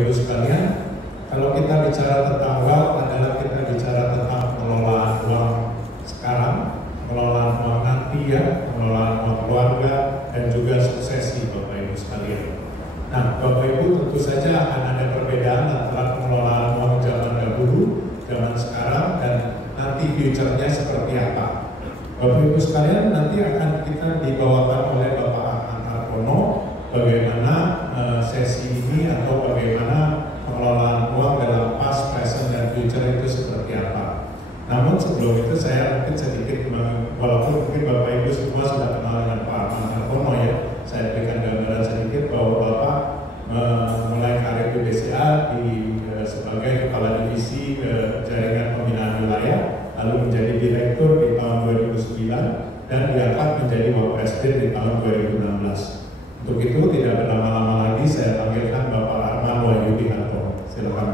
Ibu sekalian, kalau kita bicara tentang wealth adalah kita bicara tentang pengelolaan uang sekarang, pengelolaan uang nanti ya, pengelolaan uang keluarga, dan juga suksesi Bapak Ibu sekalian. Nah, Bapak Ibu tentu saja akan ada perbedaan antara pengelolaan uang zaman dahulu, zaman sekarang, dan nanti future-nya seperti apa. Bapak Ibu sekalian, nanti akan kita dibawakan oleh Bapak Ahmad Hartono bagaimana sesi ini atau bagaimana pengelolaan uang dalam past, present, dan future itu seperti apa. Namun sebelum itu saya mungkin sedikit, walaupun mungkin Bapak Ibu semua sudah kenal dengan Pak Ahmad Hartono ya, saya berikan gambaran sedikit bahwa Bapak mulai karir di BCA sebagai Kepala Divisi Jaringan Pembinaan Wilayah, lalu menjadi Direktur di tahun 2009 dan diangkat menjadi Wapresiden di tahun 2016. Untuk itu tidak berlama-lama lagi saya panggilkan Bapak Arman Wahyudi Hartono. Silakan.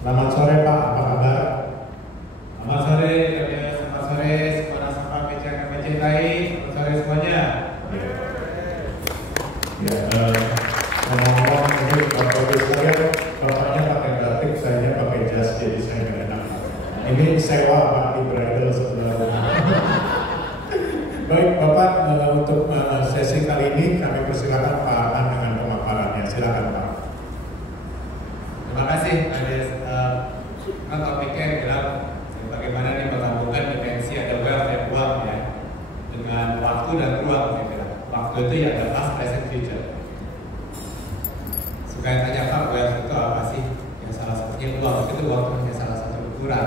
Selamat sore Pak, apa kabar? Selamat sore, selamat sore semua nasabah BCA yang kami cintai. Selamat sore semuanya. Ya, ngomong-ngomong ini Bapak Ibu sekalian, bapaknya pakai batik, saya pakai jas, jadi saya nggak enak. Ini sewa Pak di bridal sebenarnya. Baik Bapak, untuk sesi kali ini kami persilakan Pak An dengan pemaparannya. Silakan Pak. Terima kasih. Kan topiknya bilang bagaimana nih menggabungkan dimensi ada wealth dan uang ya dengan waktu dan ruang. Saya bilang waktu itu ya ada past, present, future. Suka tanya Pak, wealth itu apa sih? Ya salah satunya uang. Itu uang itu hanya salah satu ukuran.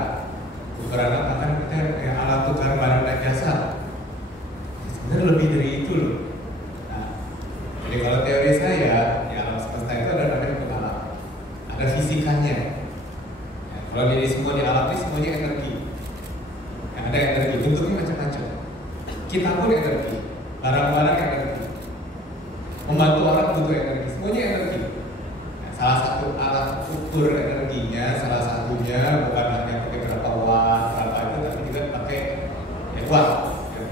Ukuran apa kan kita alat tukar barang dan jasa. Sebenarnya lebih dari itu loh. Nah, jadi kalau teori saya, ya alam semesta itu ada namanya alam, ada fisikanya. Ya, kalau jadi semua di alam ini semuanya energi. Yang ada energi, bentuknya macam-macam. Kita pun energi, barang-barang energi. Membantu orang butuh energi, semuanya energi. Nah, salah satu alat ukur energinya, salah satunya bukan hanya pakai berapa watt, berapa itu, tapi juga pakai ya, uang.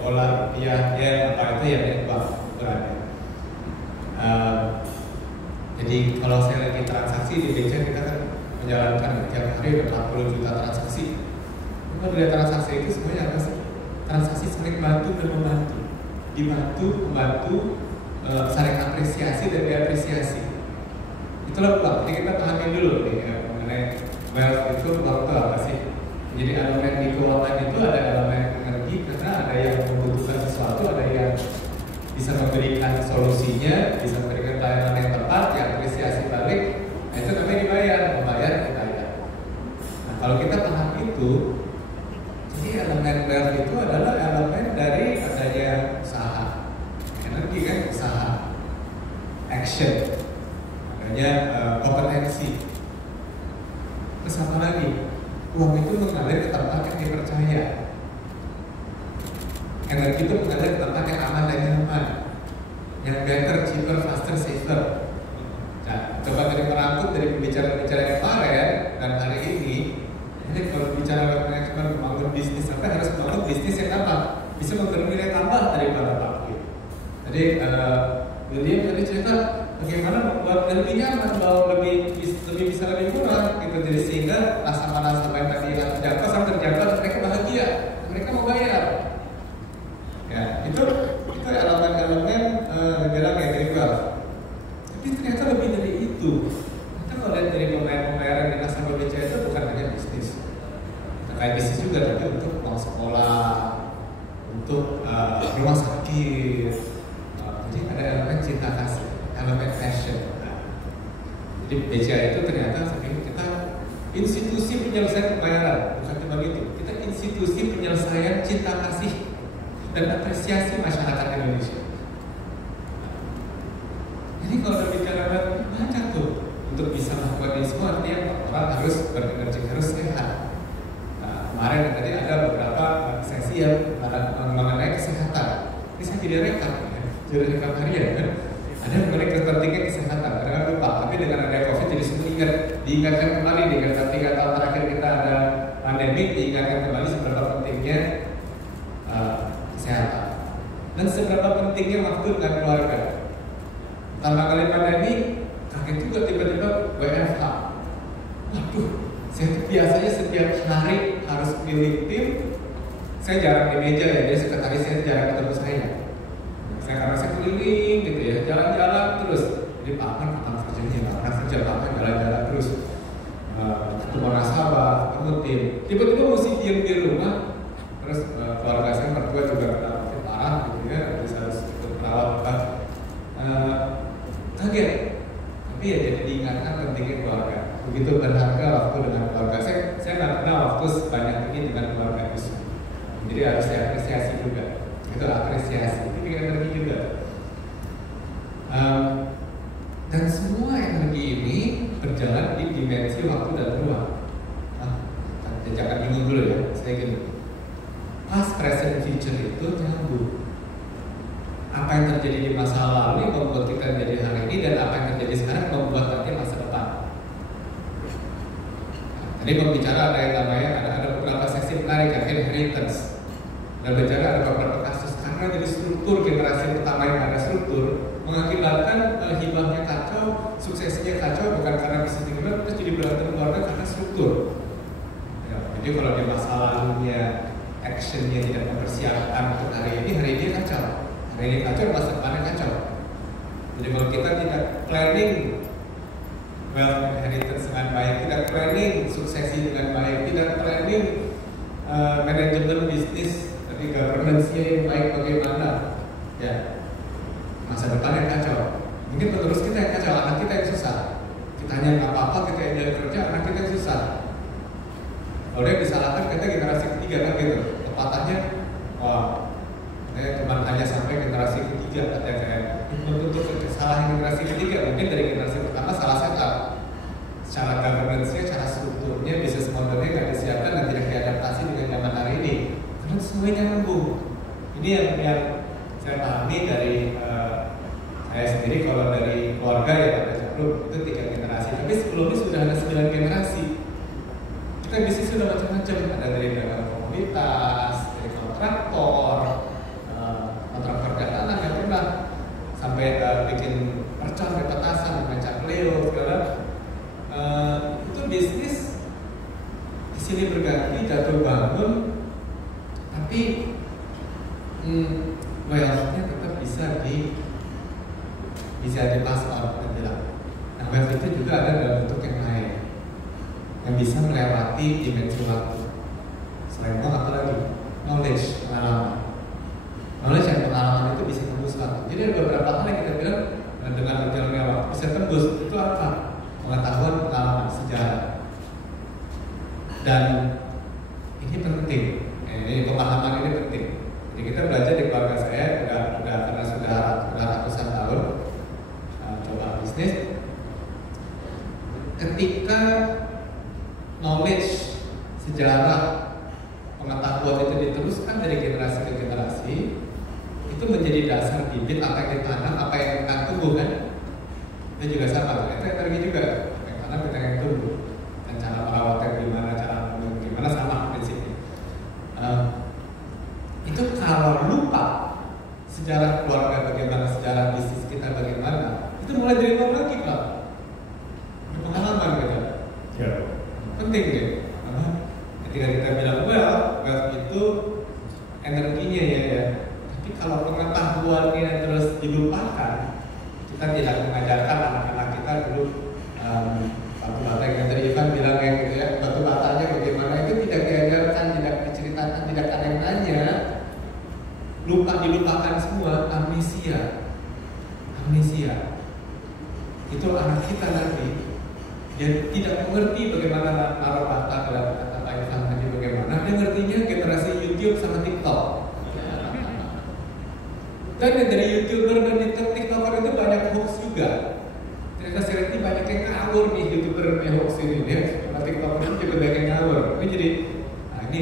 Dolar, rupiah, yen, apa itu ya uang ukurannya. Jadi kalau saya lagi transaksi di BCA kita kan menjalankan tiap hari ada 40 juta transaksi. Kalau dilihat transaksi itu semuanya apa sih? Transaksi saling bantu dan membantu, dibantu, membantu, saling apresiasi dan diapresiasi. Itulah uang. Jadi kita pahami dulu nih mengenai wealth itu uang itu apa sih? Jadi elemen di keuangan itu ada elemen energi karena ada yang membutuhkan sesuatu, ada yang bisa memberikan solusinya, bisa memberikan pelayanan yang tepat, yang apresiasi balik. Nah itu namanya dibayar, membayar dibayar. Nah kalau kita paham itu, jadi elemen wealth itu adalah elemen dari adanya usaha, energi kan usaha, action, adanya kompetensi. Terus apa lagi? Uang itu mengalir ke tempat yang dipercaya. Energi itu mengalir ke tempat yang aman dan nyaman, yang better, cheaper, faster, safer. Nah, coba dari merangkum dari pembicaraan-pembicaraan yang kemarin dan hari ini, jadi kalau bicara manajemen membangun bisnis, sampai harus membangun bisnis yang apa? Bisa memberi nilai tambah daripada pabrik. Jadi dia tadi cerita bagaimana membuat lebih nyaman, lebih bisa lebih murah gitu. Jadi sehingga nasabah-nasabah yang tadi terjangkau sampai terjangkau dan mereka bahagia, mereka mau bayar. Ya itu elemen-elemen bilang kayak dari wealth. Tapi ternyata lebih dari itu. Kita kalau lihat dari pembayaran di nasabah BCA itu bukan hanya bisnis. Terkait bisnis juga, tapi untuk uang sekolah, untuk rumah sakit. Jadi ada elemen cinta kasih, elemen passion. Jadi BCA itu ternyata kita institusi penyelesaian pembayaran, bukan cuma gitu. Kita institusi penyelesaian cinta kasih dan apresiasi masyarakat Indonesia. Jadi kalau berbicara banyak tuh untuk bisa melakukan ini semua, artinya orang harus berenergi, harus sehat. Nah, kemarin tadi ada beberapa sesi yang mengenai kesehatan. Ini saya tidak rekap, ya. Jadi rekap harian kan. Ada mengenai kepentingan kesehatan, kadang lupa. Tapi dengan ada COVID jadi semua diingat diingatkan kembali nih karena 3 tahun terakhir kita ada pandemi, diingatkan kembali seberapa pentingnya kesehatan dan seberapa pentingnya waktu dengan keluarga. Pertama kali pandemi, kaget juga tiba-tiba WFH. Waduh, saya biasanya setiap hari harus keliling tim. Saya jarang di meja ya, jadi sekretaris saya jarang ketemu saya. Karena saya keliling gitu ya, jalan-jalan terus. Jadi Pak Ahmad pertama kerjanya, karena kerja Pak Ahmad jalan-jalan terus. Ketemu nasabah, ketemu tim. Tiba-tiba mesti diam di rumah. Terus keluarga saya mertua juga kena COVID parah gitu ya, harus ikut perawat. Kaget. Tapi ya jadi diingatkan pentingnya keluarga. Begitu berharga waktu dengan keluarga. Saya nggak pernah waktu sebanyak ini dengan keluarga itu. Jadi harus diapresiasi juga. Itu apresiasi, itu bikin energi juga. Dan semua energi ini berjalan di dimensi waktu dan ruang. Jangan bingung dulu ya, saya gini. Past, present, future itu nyambung. Apa yang terjadi di masa lalu membuat kita menjadi hari ini, dan apa yang terjadi sekarang membuat nanti masa depan. Tadi pembicara ada yang namanya ada beberapa seksi menarik kan, inheritance. Dan bicara ada beberapa kasus karena jadi struktur generasi pertama yang ada struktur mengakibatkan hibahnya kacau, suksesnya kacau bukan karena bisnis gimana, terus jadi berantem keluarga karena struktur. Ya, jadi kalau di masa lalunya actionnya tidak mempersiapkan untuk hari ini kacau. Hari ini kacau, masa depannya kacau. Jadi kalau kita tidak planning wealth inheritance dengan baik, tidak planning suksesi dengan baik, tidak planning manajemen bisnis, tapi governance-nya yang baik bagaimana, ya masa depannya kacau. Mungkin penerus kita yang kacau, anak kita yang susah. Kita hanya nggak apa-apa, kita yang jadi kerja, anak kita yang susah. Kalau dia disalahkan, kita generasi ketiga kan gitu. Tepatnya, wah, saya cuma hanya sampai generasi ketiga, katanya saya. Untuk kesalahan generasi ketiga, mungkin dari generasi pertama salah setup. Secara governance-nya, cara strukturnya, bisnis modelnya nggak disiapkan dan tidak diadaptasi dengan zaman hari ini. Karena semuanya nyambung. Ini yang saya pahami dari saya sendiri. Kalau dari keluarga ya pada Jaklub itu 3 generasi. Tapi sebelumnya sudah ada 9 generasi. Kita bisnis sudah macam-macam. Ada dari dagang komunitas, dari kontraktor tanah yang pernah sampai bikin mercon, petasan, macam Leo segala. Itu bisnis di sini berganti, jatuh bangun, tapi wealth-nya tetap bisa di-pass on, kan bilang. Nah, wealth itu juga ada dalam bentuk yang lain, yang bisa melewati dimensi waktu. Selain itu apa lagi? Knowledge, pengalaman. Knowledge dan pengalaman itu bisa tembus waktu. Jadi ada beberapa hal yang kita bilang dengan berjalannya waktu bisa tembus. Itu apa? Pengetahuan, pengalaman, sejarah. Dan ini penting. Ini pemahaman ini penting. Jadi kita belajar di keluarga saya udah karena sudah ratusan tahun coba bisnis. Ketika knowledge, sejarah, pengetahuan itu diteruskan dari generasi ke generasi, itu menjadi dasar bibit apa yang ditanam, apa yang akan tumbuh kan? Itu juga sama, itu energi juga. Yang tanam kita yang tumbuh. Dan cara merawatnya gimana, cara menanam gimana sama prinsipnya. Itu kalau lupa sejarah keluarga bagaimana, sejarah bisnis kita bagaimana, itu mulai dari nol lagi Pak. Pengalaman gitu. Ya. Penting deh. Ketika kita bilang wealth itu energinya ya. Tapi kalau pengetahuannya terus dilupakan, kita tidak mengajarkan anak-anak kita dulu batu bata yang tadi Ivan bilang yang gitu ya, batu batanya bagaimana itu tidak diajarkan, tidak diceritakan, tidak ada yang nanya, dilupakan semua, amnesia. Itu anak kita nanti dia tidak mengerti bagaimana naruh bata dalam kata Pak Ivan tadi bagaimana, dia ngertinya generasi YouTube sama TikTok. Dan dari YouTuber dan TikToker itu banyak hoax juga. Ternyata serti banyak yang ngawur nih YouTuber yang hoax ini ya. Sama TikToker itu juga banyak yang ngawur. Ini jadi, ini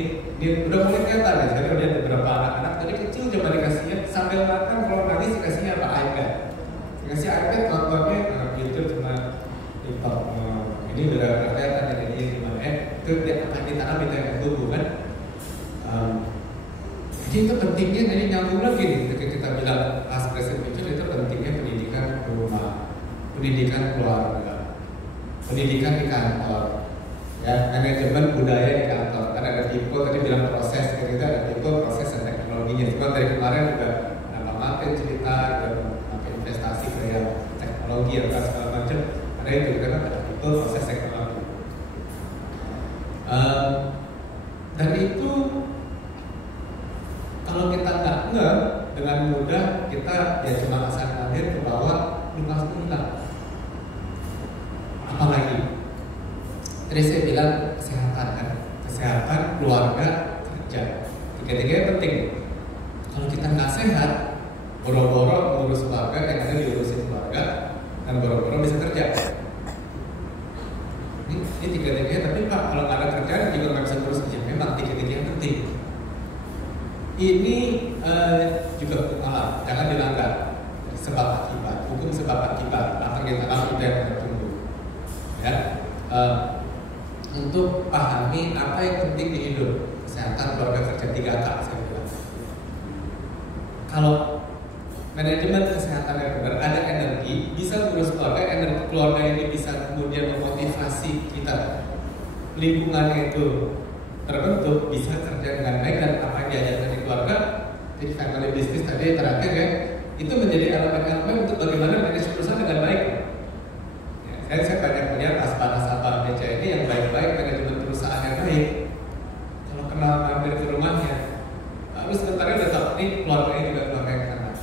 udah mulai kelihatan ya. Saya lihat beberapa anak-anak tadi kecil cuma dikasihnya sambil makan, kalau nangis dikasihnya apa iPad. Dikasih iPad nontonnya YouTube cuma TikTok. Ini udah itu dia akan ditanam di dalam tubuh kan. Jadi itu pentingnya, jadi nyambung lagi nih ketika kita bilang past present future, itu pentingnya pendidikan rumah, pendidikan keluarga, pendidikan di kantor, ya, manajemen budaya di kantor. Kan ada tipe tadi bilang proses, kita ada tipe proses dan teknologinya. Cuma dari kemarin juga Pak Martin cerita, ada investasi ke yang teknologi atau segala macam. Ada itu karena ada tipe proses teknologi. Dan itu kalau kita nggak ngeh, dengan mudah kita ya cuma asal ngalir ke bawah, lupa hilang. Apalagi tadi saya bilang kesehatan kan, kesehatan, keluarga, kerja, tiga-tiganya penting. Kalau kita nggak sehat, boro-boro ngurus keluarga, yang ada diurusin keluarga, dan boro-boro bisa kerja. Ini tiga-tiganya, tapi Pak kalau nggak ada kerjaan juga nggak bisa terus kerja. Memang tiga-tiganya penting. Ini juga hukum alam, jangan dilanggar. Sebab akibat, hukum sebab akibat, apa kita lakukan yang tertunggu. Ya, untuk pahami apa yang penting di hidup, kesehatan, keluarga, kerja, 3K saya bilang. Kalau manajemen kesehatan yang benar, ada energi, bisa ngurus keluarga, energi keluarga ini bisa kemudian memotivasi kita, lingkungannya itu terbentuk, bisa kerja dengan baik, dan apa yang diajarkan di keluarga, jadi family business tadi terakhir ya, itu menjadi elemen-elemen untuk bagaimana manage perusahaan dengan baik. Ya, saya banyak punya nasabah BCA ini yang baik-baik, manajemen perusahaan yang baik. Kalau kenal mampir ke rumahnya, lalu sebentarnya udah tahu ini keluarganya juga keluarga yang kantor.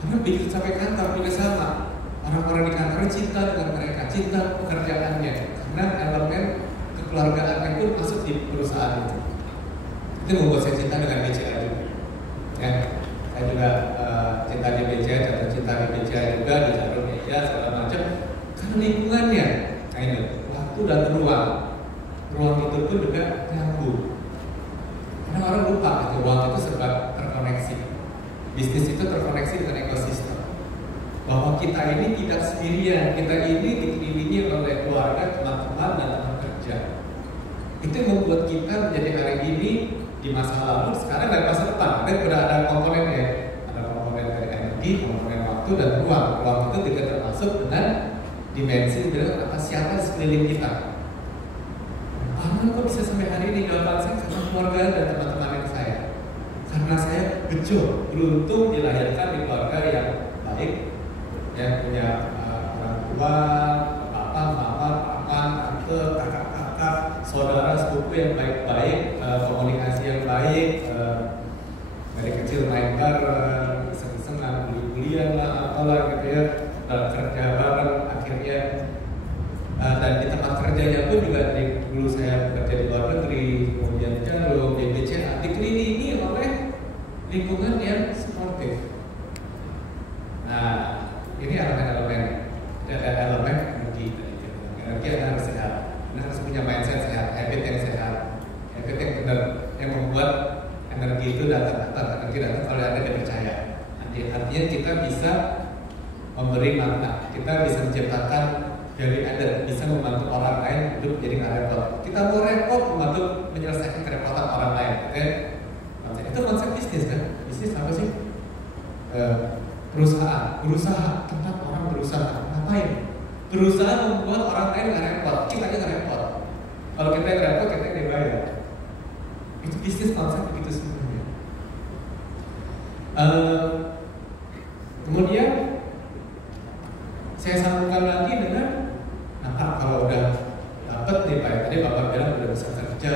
Karena begitu sampai kantor juga sama, orang-orang di kantor cinta dengan mereka, cinta pekerjaannya, karena elemen kekeluargaannya pun masuk di perusahaan itu. Itu membuat saya cinta dengan BCA juga. Ya, saya juga cinta di BCA, jatuh cinta di BCA juga, di Jarum Media segala macam. Karena lingkungannya, nah ini waktu dan ruang itu pun juga nyambung. Karena orang lupa itu ruang itu sebab terkoneksi. Bisnis itu terkoneksi dengan ekosistem. Bahwa kita ini tidak sendirian, kita ini dikelilingi oleh keluarga, teman-teman, dan teman kerja. Itu yang membuat kita menjadi hari ini di masa lalu, sekarang dan masa depan. Sudah ada komponennya, ada komponen dari energi, komponen waktu dan ruang. Ruang itu juga termasuk dengan dimensi dengan apa siapa di sekeliling kita. Kok bisa sampai hari ini jawaban saya sama keluarga dan teman-teman yang saya. Karena saya bejo, beruntung dilahirkan di keluarga yang baik, yang punya orang tua, papa, mama, paman, tante, kakak-kakak, saudara, sepupu yang baik-baik, komunikasi yang baik, dari kecil main bareng, senang-senang, beli-belian lah, apalah gitu ya, kerja bareng, akhirnya dan di tempat kerjanya pun juga dari dulu saya bekerja di luar negeri, kemudian Jarum, BCA, dikelilingi oleh lingkungan yang sportif. Nah, ini elemen-elemen, ada elemen energi tadi. Energi harus sehat, harus punya mindset sehat, habit yang sehat, habit yang benar, yang membuat energi itu datang kalau Anda percaya. Artinya kita bisa memberi makna, kita bisa menciptakan dari Anda, bisa membantu orang lain hidup jadi nggak repot. Kita mau repot membantu menyelesaikan kerepotan orang lain, okay? Itu konsep bisnis kan? Bisnis apa sih? Berusaha, tempat orang berusaha, ngapain? Berusaha membuat orang lain nggak repot, kita aja nggak repot. Kalau kita yang repot, kita yang dibayar. Itu bisnis konsep begitu sebenarnya. Kemudian saya sambungkan lagi dengan kalau udah dapat nih Pak, tadi Bapak bilang udah bisa kerja,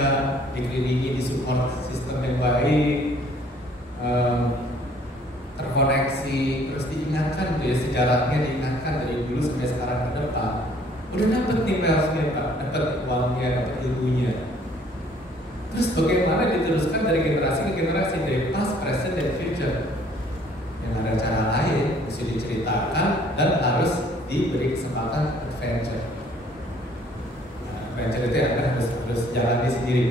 dikelilingi, disupport sistem yang baik, terkoneksi, terus diingatkan tuh ya sejarahnya, diingatkan dari dulu sampai sekarang ke depan. Udah dapat nih wealth-nya Pak, dapat uangnya, dapat ilmunya. Terus bagaimana diteruskan dari generasi ke generasi, dari past, present, dan future? Yang ada cara lain, mesti diceritakan dan harus diberi kesempatan adventure. Adventure itu Anda harus jalani sendiri.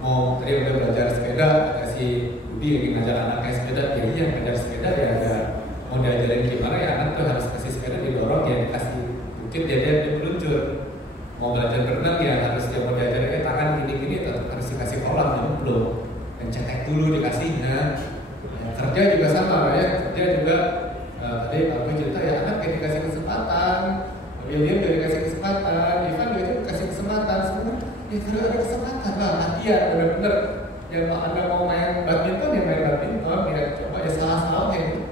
Mau tadi udah belajar sepeda, kasih Budi ingin ngajar anaknya sepeda, ya iya ngajar sepeda ya ada. Mau diajarin gimana ya anak tuh harus kasih sepeda didorong ya dikasih bukit dia meluncur. mau belajar berenang ya harus dia mau diajarin tangan gini-gini harus dikasih kolam ya belum, dan cetek dulu dikasihnya. Kerja juga sama ya, kerja juga tadi aku cerita ya anak kayak dikasih kesempatan, William juga dikasih kesempatan, Ivan juga dikasih kesempatan, semua ya kalau ada kesempatan lah latihan bener-bener. Yang Anda mau main badminton ya main badminton, ya coba ya salah-salah ya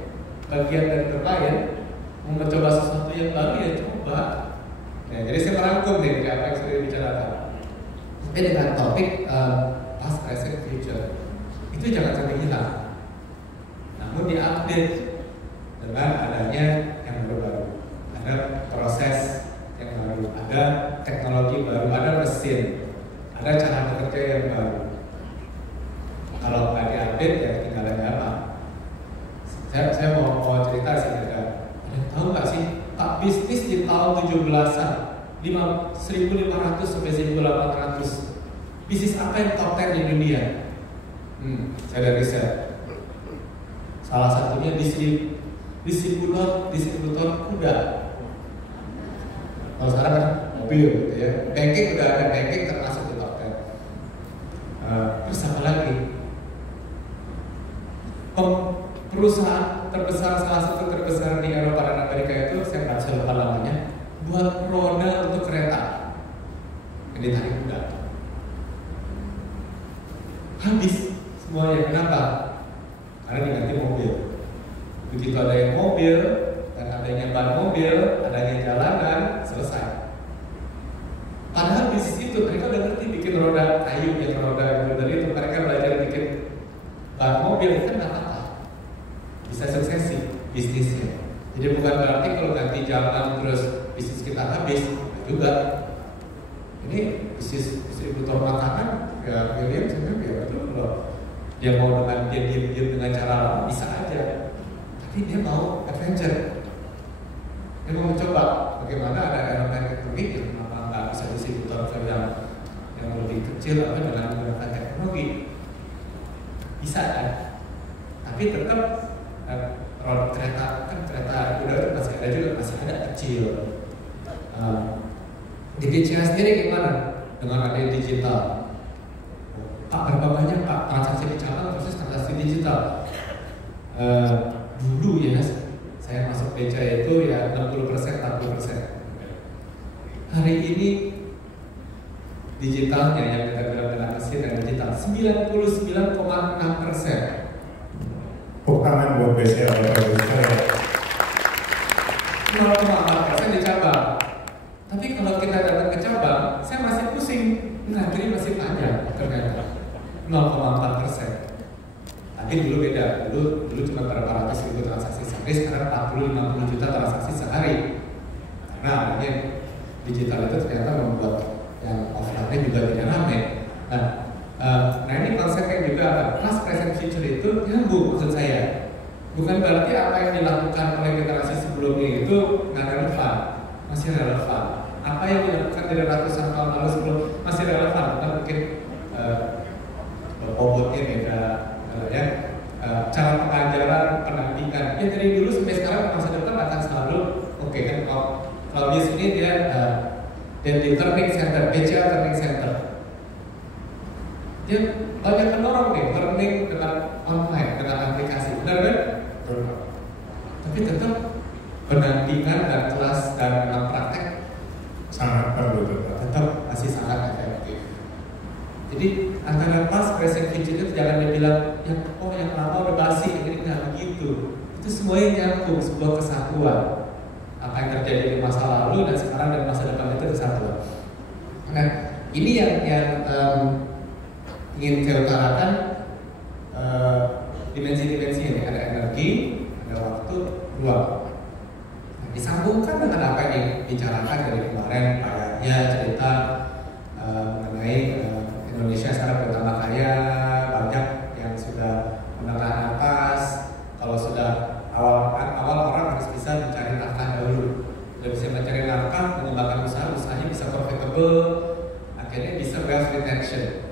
bagian dari bermain. Mau mencoba sesuatu yang baru ya coba. Nah, jadi saya merangkum nih dari apa yang sudah dibicarakan. Tapi dengan topik past, present, future itu jangan sampai hilang. Namun diupdate dengan adanya yang baru-baru. Ada proses yang baru, ada teknologi baru, ada mesin, ada cara bekerja yang baru. Kalau nggak diupdate ya ketinggalan zaman. Saya mau cerita sih, ada tahu nggak sih Pak bisnis di tahun 17-an 1.500 sampai 1.800 bisnis apa yang top 10 di dunia? Saya ada riset. Salah satunya distributor kuda. Kalau sekarang kan mobil gitu ya. Banking udah ada, banking termasuk di top 10. Terus apa lagi? Perusahaan terbesar, salah satu terbesar di Eropa dan Amerika itu, saya nggak bisa lupa namanya, buat roda untuk kereta yang ditarik kuda. Habis semuanya, kenapa? Karena diganti mobil. Begitu ada yang mobil dan adanya ban mobil, adanya jalanan, selesai. Padahal bisnis itu mereka udah ngerti bikin roda kayu yang roda dari itu, mereka belajar bikin ban mobil kan nggak apa-apa, bisa suksesi bisnisnya. Jadi bukan berarti kalau ganti zaman terus bisnis kita habis juga. Ini bisnis distributor makanan ya William sebenarnya ya betul loh. Dia mau dengan dia dengan cara lama bisa aja, tapi dia mau adventure. Dia mau mencoba bagaimana ada elemen teknologi yang kenapa nggak bisa distributor yang lebih kecil apa dengan menggunakan teknologi. Bisa kan? Tapi tetap roda kereta kan kereta udah masih ada juga, masih ada kecil. Di BCA sendiri gimana dengan ada digital? Pak berapa banyak Pak transaksi di cabang versus transaksi digital? Dulu ya saya masuk BCA itu ya 60% 40%. Hari ini digitalnya yang kita bilang dengan mesin dan digital 99,6%. Tepuk tangan buat BCA Bapak Ibu sekalian. 0,4% di cabang. Tapi kalau kita datang ke cabang, saya masih pusing. Ngantri masih panjang ternyata. 0,4%. Tapi dulu beda. Dulu cuma berapa ratus ribu transaksi sehari, sekarang 40-50 juta transaksi sehari. Karena adanya digital itu ternyata membuat yang offline juga tidak ramai. Nah ini konsepnya juga ada past, present, future itu nyambung maksud saya. Bukan berarti apa yang dilakukan oleh generasi sebelumnya itu nggak relevan, masih relevan. Apa yang dilakukan dari ratusan tahun lalu sebelum masih relevan. Kita mungkin bobotnya beda, ya. Cara pengajaran, pendampingan. Ya dari dulu sampai sekarang masa depan akan selalu oke kan. Kalau di sini dia di learning center, BCA learning center. Dia banyak mendorong nih learning dengan online, dengan aplikasi, benar kan? Tapi tetap pendampingan dan kelas dan praktek sangat perlu tetap masih sangat efektif. Jadi antara past, present, future itu jangan dibilang yang lama udah basi, ini nggak begitu. Itu semuanya nyambung, sebuah kesatuan. Apa yang terjadi di masa lalu dan sekarang dan masa depan itu kesatuan. Nah ini yang ingin saya utarakan, dimensi-dimensi ini, ada energi, ada waktu, ruang. Nah, disambungkan dengan apa yang dibicarakan dari kemarin, kayaknya cerita mengenai Indonesia sekarang bertambah kaya, banyak yang sudah menengah atas. Kalau sudah awal orang harus bisa mencari nafkah dahulu, sudah bisa mencari nafkah, mengembangkan usahanya bisa profitable, akhirnya bisa wealth retention.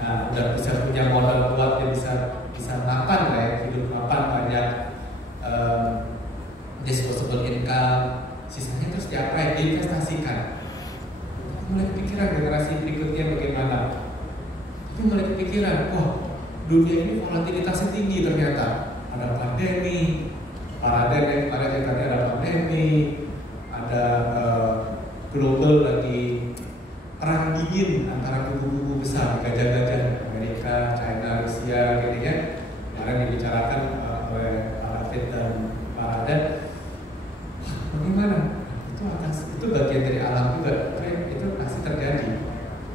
Nah, udah bisa punya modal kuat, dia bisa mapan lah ya, hidup mapan, banyak disposable income, sisanya terus diapain? Diinvestasikan. mulai kepikiran generasi berikutnya bagaimana. Tapi mulai kepikiran, wah dunia ini volatilitasnya tinggi ternyata. Ada pandemi, pada tadi ada pandemi, ada global lagi perang dingin antara kubu-kubu besar, gajah-gajah Amerika, China, Rusia, gitu kan. Kemarin dibicarakan oleh Pak Rafid dan Pak Adan. Bagaimana? Itu bagian dari alam juga, itu pasti terjadi.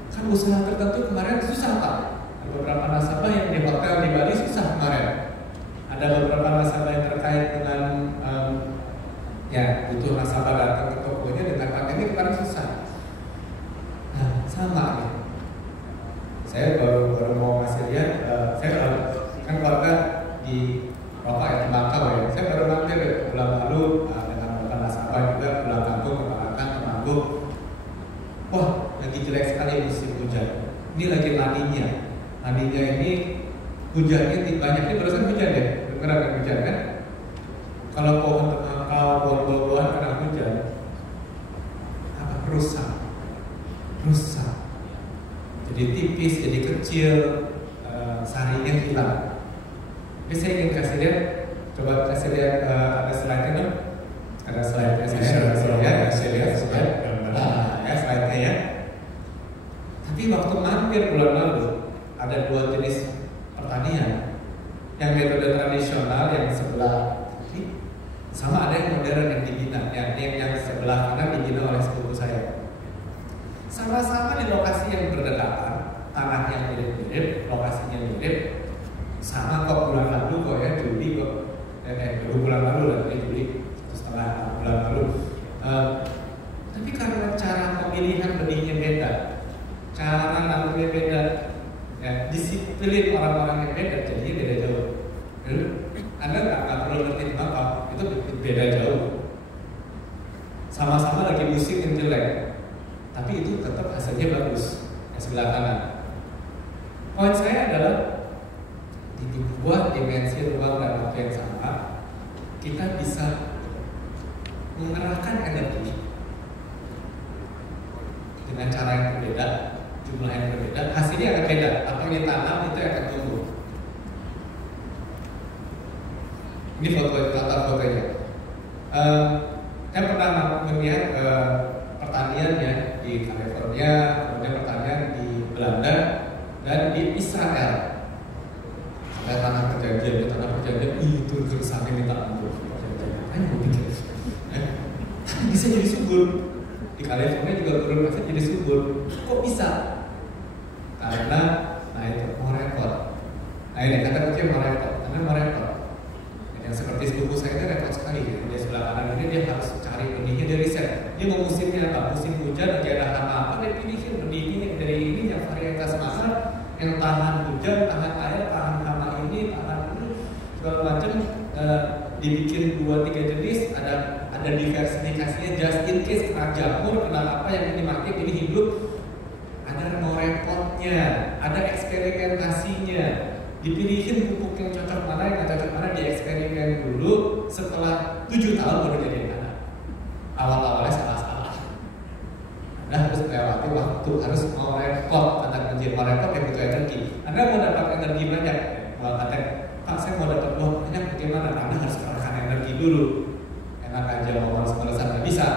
Kan usaha tertentu kemarin susah Pak. Ada beberapa nasabah yang di hotel di Bali susah kemarin. Ada beberapa nasabah yang terkait dengan ya butuh nasabah datang ke tokonya dengan pandemi kemarin susah. Nah sama ya. Saya baru mau ngasih lihat, saya kan keluarga di Bapak ya di Bangkau ya. Saya baru mampir bulan lalu dengan beberapa nasabah juga pulang kampung ke Bangkau, ke Manggung. Wah lagi jelek sekali musim hujan. Ini lagi laninya. Laninya ini hujannya banyak, ini barusan hujan ya. Beneran hujan kan? Kalau pohon tengah buah-buahan kena hujan, apa rusak, jadi tipis, jadi kecil, sarinya hilang. Jadi saya ingin kasih lihat, coba kasih lihat ada slide-nya dong, ada slide-nya saya kasih lihat slide, ya slide-nya ya. Tapi waktu mampir bulan lalu ada dua jenis pertanian. Yang metode tradisional yang sebelah kiri, sama ada yang modern yang dibina, yang sebelah kanan dibina oleh sepupu saya. Sama-sama di lokasi yang berdekatan, tanah yang mirip-mirip, lokasinya mirip, sama kok bulan lalu kok ya, Juli kok, 2 bulan lalu lah, Juli 1,5 bulan lalu. Tapi karena cara pemilihan benihnya beda, cara nanamnya beda, ya, disiplin orang-orang yang beda, jadi beda jauh. Anda nggak perlu ngerti apa, itu beda jauh. Sama-sama lagi musim yang jelek, tapi itu tetap hasilnya bagus. Yang sebelah kanan. Poin saya adalah di dua dimensi ruang dan waktu yang sama, kita bisa mengerahkan energi dengan cara yang berbeda, jumlah yang berbeda, hasilnya akan beda. Apa yang ditanam itu akan tumbuh. Ini fotonya. Saya pernah melihat pertanian ya di California, kemudian pertanian di Belanda dan di Israel. Ada tanah perjanjian, itu kesannya minta ampun. Ayo pikir, bisa jadi subur. Di California juga turun pasir jadi subur. Kok bisa? Karena itu mau repot. Nah ini kata kunci mau repot, karena mau repot. Yang seperti sepupu saya itu repot sekali. Dia sebelah kanan ini dia harus cari benihnya, dia riset. Dia mau musimnya apa? Musim hujan lagi ada hama apa? Dia pilihin benih ini dari ini yang varietas mana yang tahan hujan, tahan air, tahan hama ini, tahan itu segala macam. Dibikin 2-3 jenis, ada diversifikasinya just in case kena jamur, kena apa yang ini mati, ini hidup. Ada mau repotnya, ada eksperimentasinya. Dipilihin pupuk yang cocok mana, yang cocok mana, dieksperimen dulu. Setelah 7 tahun baru jadi anak. Awal-awalnya salah-salah. Anda harus melewati waktu, harus mau repot. Kata kunci mau repot yang butuh energi. Anda mau dapat energi banyak, mau kata Pak saya mau dapat banyak, bagaimana? Anda harus kerahkan energi dulu. Enak aja mau males-malesan nggak bisa.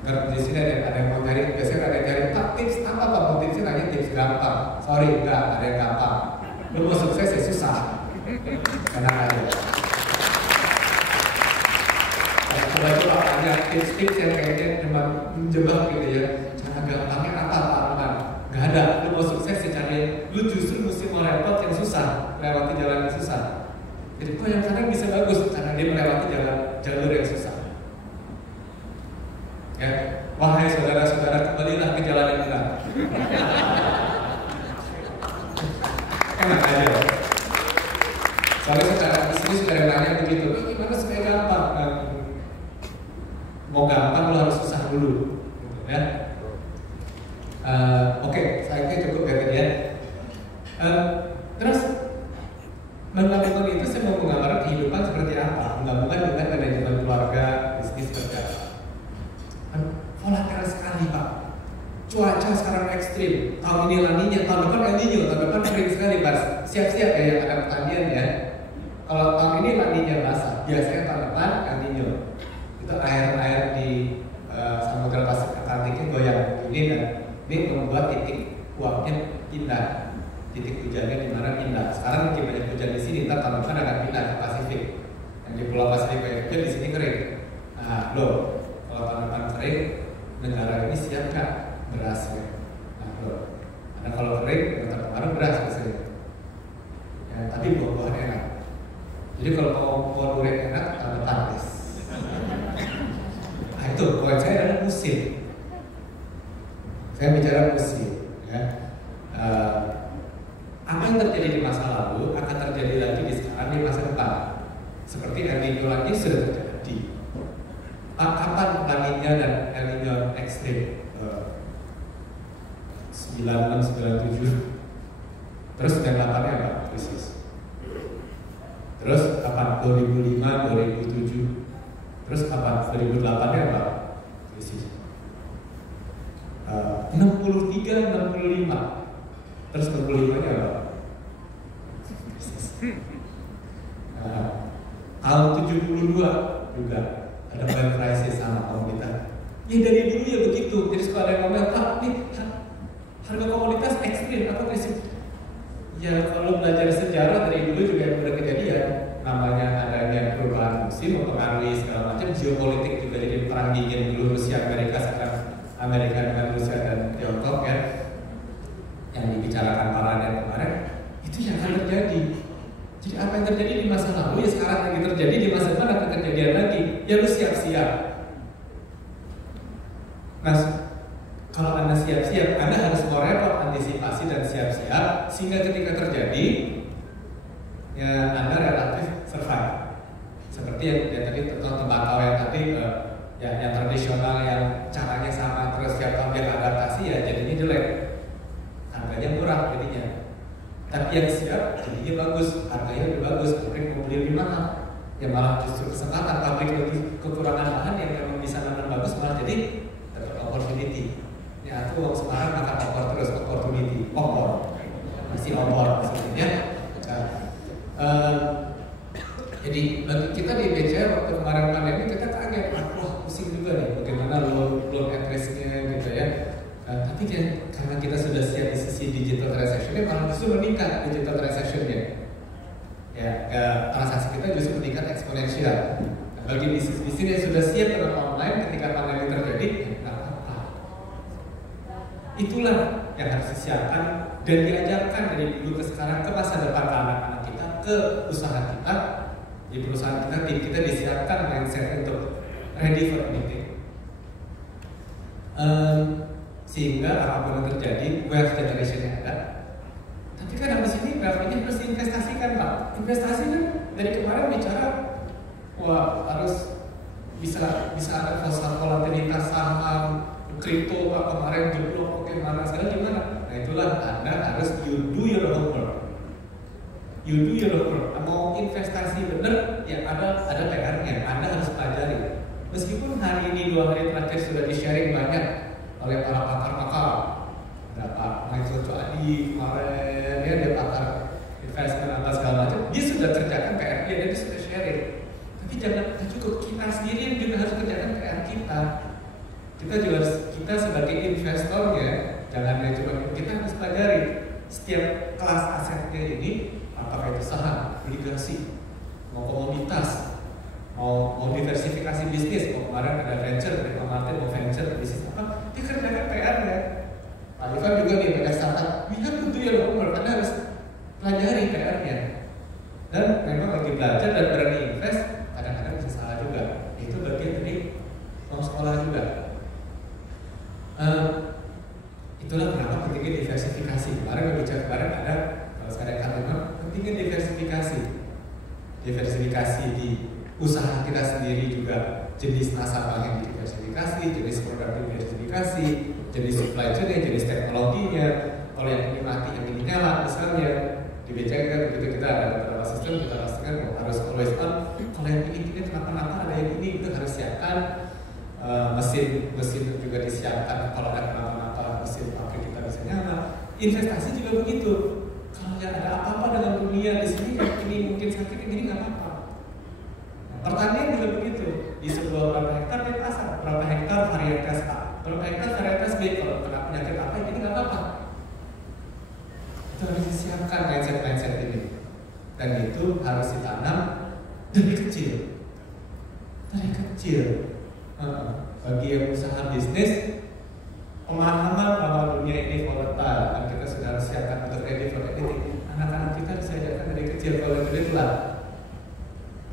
Karena di sini ada yang mau cari, biasanya ada yang cari Pak tips apa Pak? Mau tipsnya nanya tips gampang. Sorry enggak, ada yang gampang. Lu mau sukses ya susah. Enak aja. Coba-coba tanya tips-tips yang kayaknya cuma menjebak gitu ya. Cara gampangnya apa Pak Arman? Gak ada. Lu mau sukses ya cari. Lu justru mesti mau repot yang susah, melewati jalan yang susah. Jadi kok yang kanan bisa bagus karena dia melewati jalur yang susah. Ya, wahai saudara-saudara, kembalilah ke jalan yang benar. Enak aja. Soalnya secara di sini sudah ada nanya begitu. Gimana supaya gampang? Mau gampang lo harus susah dulu, ya. Oke, saya cukup ya tadi ya. Terus melakukan itu saya mau menggambarkan kehidupan seperti apa, menggabungkan dengan manajemen keluarga, bisnis seperti apa. Volatil sekali Pak. cuaca sekarang ekstrim, tahun ini La Niña, tahun depan El Niño, tahun depan kering sekali, Bas. Siap-siap ya yang ada pertanian ya. Kalau tahun ini La Niña basah, biasanya tahun depan El Niño. Itu air-air di Samudra Pasifik Atlantiknya goyang ini, dan ini membuat titik uapnya pindah, titik hujannya di mana pindah. Sekarang lagi banyak hujan di sini, ntar tahun depan akan pindah ke Pasifik. Yang di Pulau Pasifik banyak hujan, di sini kering. Nah, loh, kalau tahun depan kering, negara ini siap nggak beras ya? Nah, loh, karena kalau kering, yang terpengaruh beras biasanya. Ya, tapi buah-buahan enak. Jadi kalau mau buah durian enak, tahun depan guys. Nah itu, buat saya adalah musim. Saya bicara musim. Ya. Apa yang terjadi di masa lalu akan terjadi lagi di sekarang, di masa depan. Seperti El Niño lagi sudah terjadi. Kapan La Niña dan El Niño ekstrim? 96, 97. Terus 98-nya apa? Krisis. Terus kapan? 2005, 2007. Terus kapan? 2008-nya apa? Krisis. 63, 65. Terus 65-nya apa? Tahun 72 juga ada bank krisis sama komoditas. Ya dari dulu ya begitu. Jadi suka ada yang ngomong, Pak, nih harga komoditas ekstrim atau krisis. Ya kalau belajar sejarah dari dulu juga yang udah kejadian. Namanya adanya perubahan musim mempengaruhi segala macam. Geopolitik juga jadi perang dingin dulu Rusia Amerika, sekarang Amerika dengan Rusia dan Tiongkok ya. Yang dibicarakan Paraden kemarin itu yang akan terjadi. Jadi apa yang terjadi di masa lalu ya sekarang lagi terjadi, di masa depan akan kejadian lagi. Ya lu siap-siap. Nah, kalau Anda siap-siap, Anda harus mau repot antisipasi dan siap-siap sehingga ketika terjadi ya Anda relatif survive. Seperti yang tadi tentang tembakau yang tadi yang tradisional yang caranya sama terus tiap tahun dia adaptasi ya jadinya jelek. Harganya murah jadinya. Tapi yang siap jadinya bagus, harganya lebih bagus, pabrik mau beli lebih mahal. Ya malah justru kesempatan pabrik lebih kekurangan lahan yang memang bisa nanam bagus malah jadi dapat opportunity. Ya aku uang sekarang makan opor terus, opportunity, opor masih opor maksudnya. Jadi bagi kita di BCA waktu kemarin pandemi kita kaget, wah pusing juga nih bagaimana loan at risk-nya gitu ya. Tapi karena kita sudah siap di sisi digital transaction-nya malah justru meningkat digital transaction-nya. Ya, transaksi kita justru meningkat eksponensial. Nah, bagi bisnis-bisnis yang sudah siap dengan online ketika pandemi terjadi, nggak apa-apa. Itulah yang harus disiapkan dan diajarkan dari dulu ke sekarang ke masa depan ke anak-anak kita, ke usaha kita. Di perusahaan kita disiapkan mindset untuk ready for anything. Sehingga apapun yang terjadi, wealth generation-nya ada. Tapi kan habis ini wealth-nya harus diinvestasikan, Pak. Investasi kan dari kemarin bicara, wah harus bisa ada volatilitas saham, kripto, Pak, kemarin jeblok, bagaimana sekarang gimana? Nah itulah Anda harus you do your homework. You do your homework. Mau investasi benar, ya ada PR-nya. Anda harus pelajari. Meskipun hari ini 2 hari terakhir sudah di-sharing banyak oleh para pakar-pakar. Ada Pak Michael Coadi kemarin, ya dia pakar investment atas segala macam. Dia sudah kerjakan PR dia dan dia sudah sharing. Tapi jangan cukup, kita sendiri yang juga harus kerjakan PR kita. Kita juga harus, kita sebagai investornya, jangan hanya cuma kita harus pelajari setiap kelas asetnya ini, apakah itu saham, obligasi, mau komoditas, mau diversifikasi bisnis. Kemarin ada venture, Pak Martin mau venture bisnis apa? Dia kerjakan PR-nya. Pak Ivan juga nih ada startup. We have to do your homework. Anda harus pelajari PR-nya. Dan memang lagi belajar dan berani invest, kadang-kadang bisa salah juga. Itu bagian dari mau sekolah juga. Itulah kenapa pentingnya diversifikasi. Kemarin berbicara kemarin ada kalau saya katakan pentingnya diversifikasi di usaha kita sendiri juga, jenis nasabah yang diversifikasi, jenis produk diversifikasi, jenis supply chain, jenis teknologinya. Kalau yang ini mati, yang ini nyala, misalnya di BCA kan begitu, kita ada beberapa sistem kita pastikan harus always on. Kalau yang ini kenapa-napa ada yang ini, itu harus siapkan. Mesin juga disiapkan kalau ada kenapa-napa Investasi juga begitu. Kalau nggak ada apa-apa dengan dunia di sini, ini mungkin sakit, ini nggak apa-apa. Pertanian juga begitu. Di sebuah berapa hektar dia pasang, berapa hektar varietas A, berapa hektar varietas B. Kalau kena penyakit apa, ini nggak apa-apa. Itu harus disiapkan mindset ini. Dan itu harus ditanam dari kecil. Dari kecil. Bagi yang usaha bisnis, pemahaman bahwa dunia ini volatile dan kita sudah harus siapkan untuk ready for anything. Anak-anak kita disajarkan dari kecil kalau itu lah.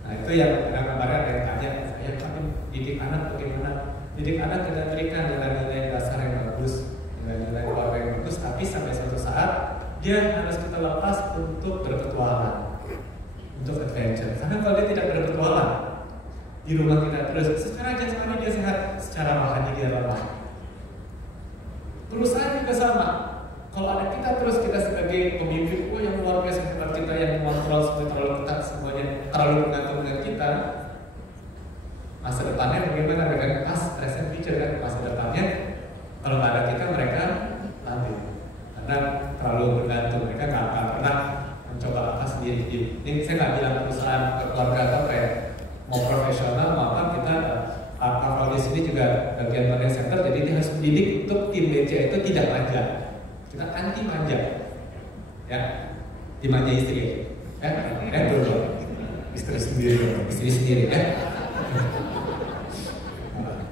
Nah itu yang kemarin ada yang tanya saya, tapi didik anak bagaimana? Didik anak kita berikan nilai-nilai dasar yang bagus, nilai-nilai keluarga yang bagus, tapi sampai suatu saat dia harus kita lepas untuk berpetualang, untuk adventure. Karena kalau dia tidak berpetualang di rumah kita terus, secara jasmani dia sehat, secara rohani dia lemah. Perusahaan juga sama. Kalau ada kita terus, kita sebagai pemimpin yang luar biasa hebat, kita yang mengontrol semuanya terlalu ketat, semuanya terlalu bergantung dengan kita, masa depannya bagaimana dengan past, present, future kan? Masa depannya kalau nggak ada kita, mereka nanti karena terlalu bergantung, mereka nggak pernah mencoba apa sendiri. Ini saya nggak bilang perusahaan keluarga atau kayak mau profesional mau apa, kita Pak di sini juga bagian bagian center, jadi dia harus mendidik untuk tim BC itu tidak manja. Kita anti manja, ya, dimanja istri, dulu, istri sendiri, ya.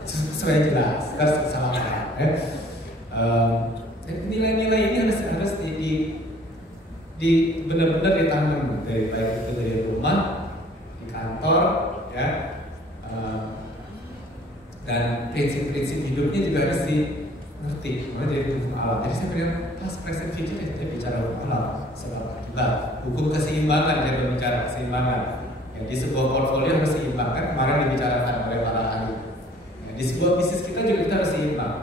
Sesuai jelas, harus sama ya. Nilai-nilai ini harus di benar-benar ditanam dari baik itu dari rumah, di kantor, ya. Dan prinsip-prinsip hidupnya juga harus dimengerti. Makanya dari hukum alam. Jadi saya bilang past, present, future dia bicara hukum alam. Sebab akibat hukum keseimbangan, dia berbicara keseimbangan. Ya, di sebuah portfolio harus seimbang kan kemarin dibicarakan oleh para ahli. Ya, di sebuah bisnis kita juga kita harus seimbang.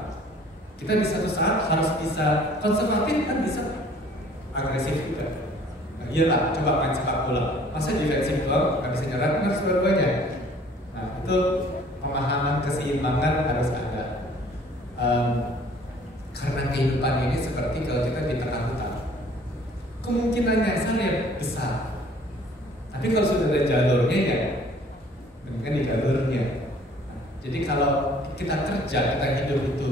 Kita di satu saat harus bisa konservatif kan bisa agresif juga. Nah, iyalah, coba main sepak bola. Masa defensif doang nggak bisa nyerang kan harus dua-duanya. Nah itu pemahaman keseimbangan harus ada. Karena kehidupan ini seperti kalau kita di tengah hutan, kemungkinannya sangat besar. Tapi kalau sudah ada jalurnya ya, mendingan di jalurnya. Jadi kalau kita kerja, kita hidup itu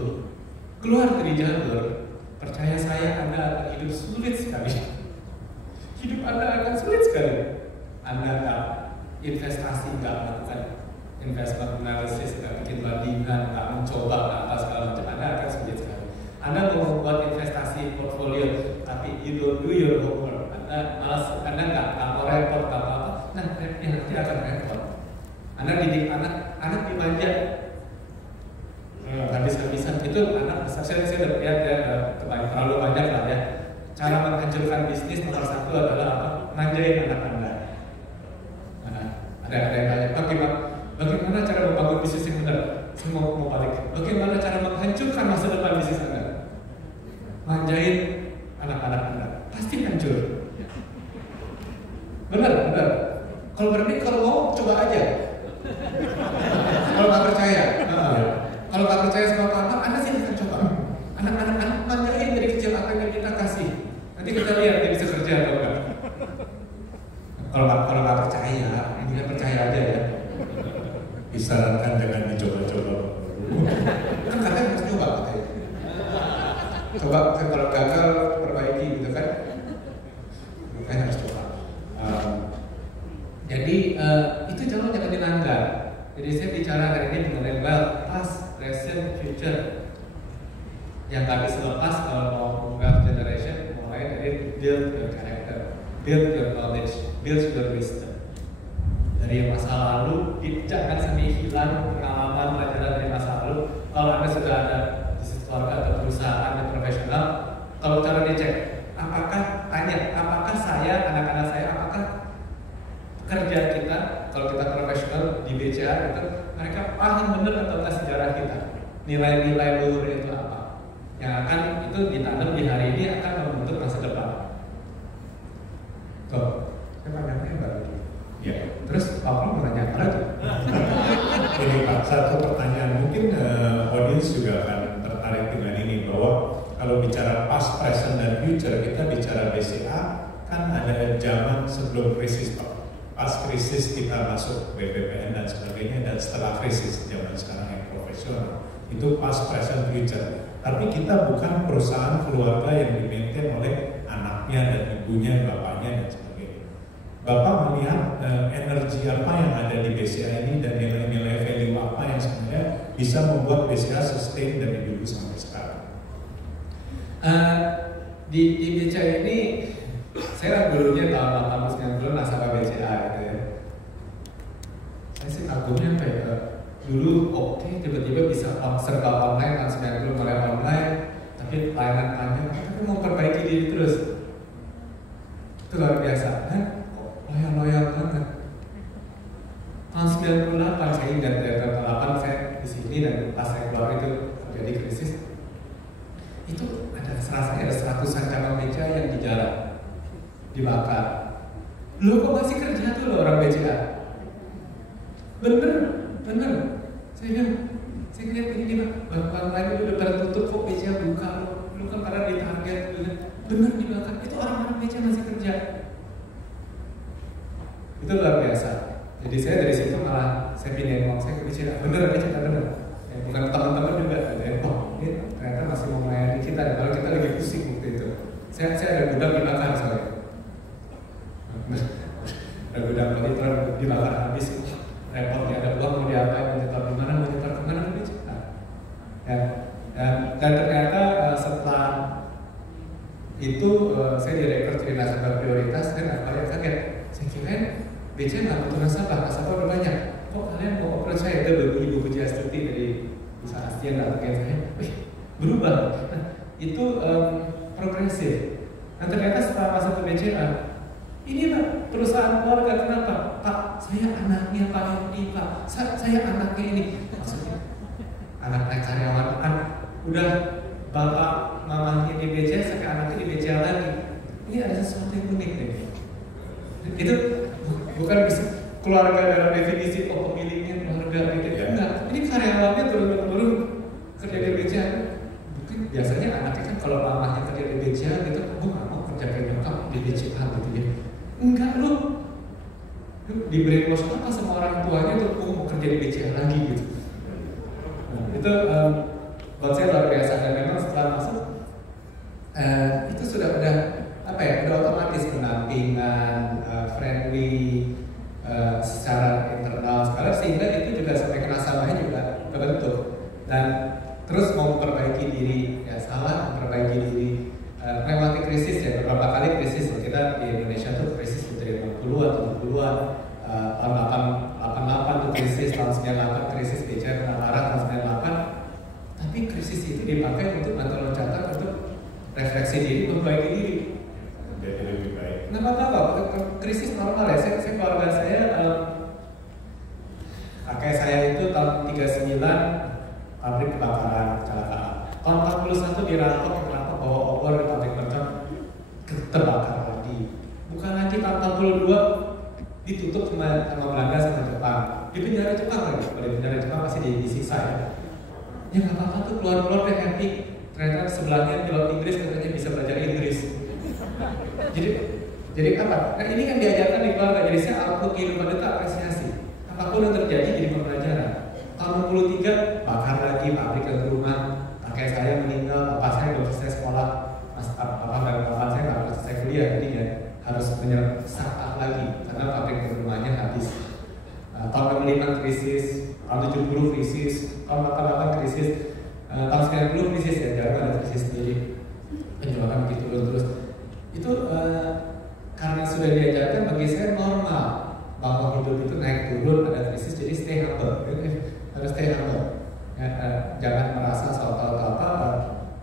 keluar dari jalur, percaya saya Anda akan hidup sulit sekali. Hidup Anda akan sulit sekali. Anda nggak investasi, nggak melakukan investment analysis, nggak bikin bandingan, nggak mencoba, nggak apa segala macam, Anda akan sulit sekali. Anda mau membuat investasi portfolio, tapi you don't do your homework, Anda malas, Anda nggak mau repot, nggak apa-apa, nah nanti akan repot. Anda didik anak dimanja, habis-habisan itu anak besar. Saya udah lihat ya, terlalu banyak lah ya. Cara menghancurkan bisnis nomor satu adalah apa? Manjain anak Anda. Ada yang tanya, bagaimana cara membangun bisnis yang benar? Saya mau balik. Bagaimana cara menghancurkan masa depan bisnis Anda? Manjain anak-anak Anda, pasti hancur. Benar. Kalau berani, kalau mau coba aja. Kalau nggak percaya, kalau nggak percaya sama apa, Anda sih bisa coba. Anak-anak manjain dari kecil apa yang kita kasih. Nanti kita lihat dia bisa kerja atau enggak. Kalau nggak percaya, ini percaya aja ya. Disarankan jangan dicoba-coba. Kan katanya harus coba katanya. Coba kalau gagal perbaiki gitu kan. Makanya harus coba. Jadi itu jangan dilanggar. Jadi saya bicara hari ini mengenai past, present, future. Yang gak bisa lepas kalau mau mengubah generation, mulai dari build your character, build your knowledge, build your wisdom. Dari masa lalu, jangan sampai hilang pengalaman pelajaran dari masa lalu. Kalau Anda sudah ada bisnis keluarga atau perusahaan yang profesional, kalau cara dicek, apakah saya, anak-anak saya, apakah kerja kita, kalau kita profesional di BCA itu, mereka paham benar atau sejarah kita, nilai-nilai luhur itu apa, yang akan itu ditanam di hari ini akan membentuk masa depan. Tuh, saya panjangnya baru. Ya. Terus Pak mau nanya apa lagi? Ini Pak, satu pertanyaan mungkin audiens juga akan tertarik dengan ini bahwa kalau bicara past, present, dan future, kita bicara BCA, kan ada zaman sebelum krisis, pas krisis kita masuk BPPN dan sebagainya, dan setelah krisis zaman sekarang yang profesional, itu past, present, future. Tapi kita bukan perusahaan keluarga yang dimaintain oleh anaknya dan ibunya, bapaknya, dan sebagainya. Bapak melihat energi apa yang ada di BCA ini dan nilai-nilai value apa yang sebenarnya bisa membuat BCA sustain dari dulu sampai sekarang? Di BCA ini saya dulunya tahun 80-90 nasabah BCA gitu ya. Saya sih kagumnya apa ya, dulu oke, tiba-tiba bisa serba online, tahun 90 mulai online, tapi layanan panjang, tapi mau perbaiki diri terus. Itu luar biasa kan, loyal banget. Tahun 98 saya ingat dari tahun 8 saya di sini, dan pas saya keluar itu terjadi krisis. Itu ada seratusan cabang BCA yang dijarah, dibakar. Lu kok masih kerja tuh lo orang BCA? Bener. Saya lihat ini gimana? Bang lain udah pada tutup, kok BCA buka lu kan pada ditarget, bener dibakar. Itu orang-orang BCA masih kerja. Itu luar biasa. Jadi saya dari situ malah saya pindahin uang saya ke BCA. Bener. Ya, bukan teman-teman juga. Ini ternyata masih mau melayani kita. Kalau kita lagi pusing waktu itu. Saya ada gudang dibakar soalnya. Ada gudang monitor dibakar habis. Repotnya ada uang mau diapain, monitor kemana BCA. Ya. Dan ternyata setelah itu saya direktur jadi nasabah prioritas, kan kalian kaget. Saya kira BCA nggak butuh nasabah udah banyak. Kok kalian mau approach saya? Itu Ibu Puji Astuti dari usaha Astian datangin saya. Berubah. Nah, itu progresif. Dan ternyata setelah masuk ke BCA, ini Pak, perusahaan keluarga. Kenapa? Pak, saya anaknya Pak Hendy, Pak. Saya anaknya ini. Maksudnya anaknya karyawan kan udah bapak mamanya di BCA, sampai anaknya di BCA lagi. Ini ada sesuatu yang unik nih. Itu bukan bisa keluarga dalam definisi pemiliknya keluarga gitu. Enggak, ini karyawannya turun-turun kerja di BCA. Mungkin biasanya anaknya kan kalau mamanya kerja di BCA gitu, nggak mau kerja kayak nyokap di BCA gitu ya. Enggak, lu di brainwash apa sama orang tuanya tuh mau kerja di BCA lagi gitu. Nah, itu buat saya luar biasa. Dan memang setelah masuk itu sudah udah otomatis pendampingan, friendly secara internal sekarang, sehingga itu juga sampai ke nasabahnya juga kebentuk. Dan terus mau memperbaiki diri, ya salah memperbaiki diri. Melewati krisis ya, beberapa kali krisis kita di Indonesia tuh krisis dari 60-an, 70-an, tahun 88 tuh krisis, tahun 98 krisis BCA kena parah, tahun 98. Tapi krisis itu dipakai untuk bantu loncatan, untuk refleksi diri, memperbaiki diri. Jadi lebih baik. Kenapa? Krisis normal ya. Saya keluarga saya, kakek saya itu tahun 39 pabrik kebakaran, kecelakaan. Tahun 41 dirampok bawa obor di pabrik mercon, terbakar lagi. Bukan lagi tahun 42 ditutup sama Belanda sama Jepang. Di penjara Jepang lagi. Kalau di penjara Jepang masih disiksa ya. Ya nggak apa-apa tuh, keluar-keluar deh happy. Ternyata sebelahnya pilot Inggris katanya bisa belajar Inggris. Jadi apa? Nah ini kan diajarkan di keluarga. Jadi saya output kehidupan itu apresiasi. Apapun yang terjadi jadi pembelajaran. Tahun 63 bakar lagi pabrik dan rumah. Kakek saya meninggal, bapak saya belum selesai sekolah. Bapak dan bapak saya nggak selesai kuliah, jadi ya harus start lagi karena pabrik dan rumahnya habis. Tahun 65 krisis, tahun 70 krisis, tahun 88 krisis, tahun 90 krisis ya, jarang ada krisis sendiri. Penjualan begitu terus. Itu karena sudah diajarkan bagi saya normal bahwa hidup itu naik turun, ada krisis, jadi stay humble, harus stay humble. Ya, jangan merasa sok tahu apa.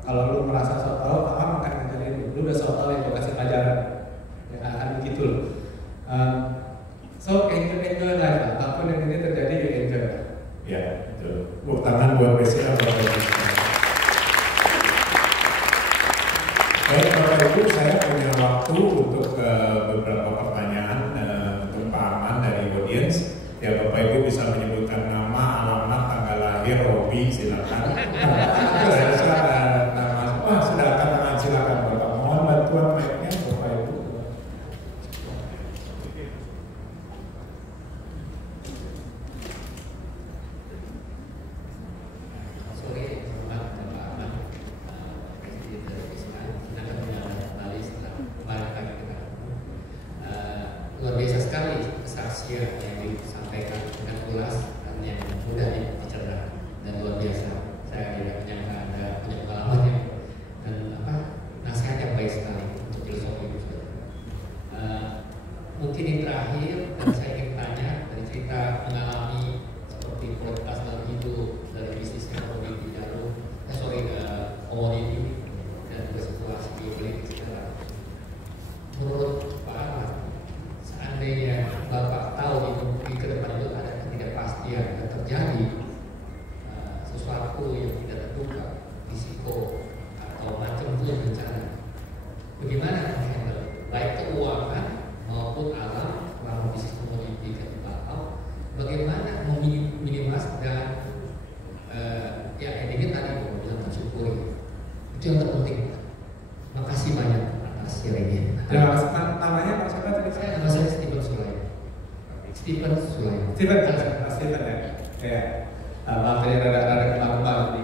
Kalau lu merasa sok tahu, apa akan ngajarin lu udah sok tahu yang gue kasih pelajaran. Ya akan begitu loh. So enjoy life, apapun yang ini terjadi you enjoy. Ya, betul. Tepuk tangan buat BCA. Baik Bapak Ibu, saya punya waktu untuk beberapa pertanyaan untuk Pak Arman dari audience. Ya Bapak Ibu bisa menyebutkan nama, alamat, tanggal lahir, hobi, silakan. Saya rasa nama, sudah rahasia yang disampaikan dengan jelas dan yang mudah dicerna dan luar biasa. Saya tidak menyangka Anda punya pengalaman yang dan nasihat yang baik sekali untuk filosofi itu. Mungkin yang terakhir dan saya ingin tanya dari cerita mengalami seperti kualitas dalam hidup dari bisnis komoditi jarum, komoditi dan juga situasi geopolitik sekarang. Menurut Pak Ahmad, seandainya Bapak tahu di ke depan itu ada ketidakpastian dan terjadi sesuatu yang tidak terduga, risiko atau macam pun bencana, bagaimana menghandle baik keuangan maupun alam selama bisnis komoditi dan bakau, bagaimana meminimasi dan ya ini tadi mau bilang mensyukuri, itu yang terpenting. Makasih banyak atas sharingnya. Ya, namanya Pak siapa tadi? Nama saya Stephen Sulaim. Stephen ya. Ya. Maaf tadi rada kebal di.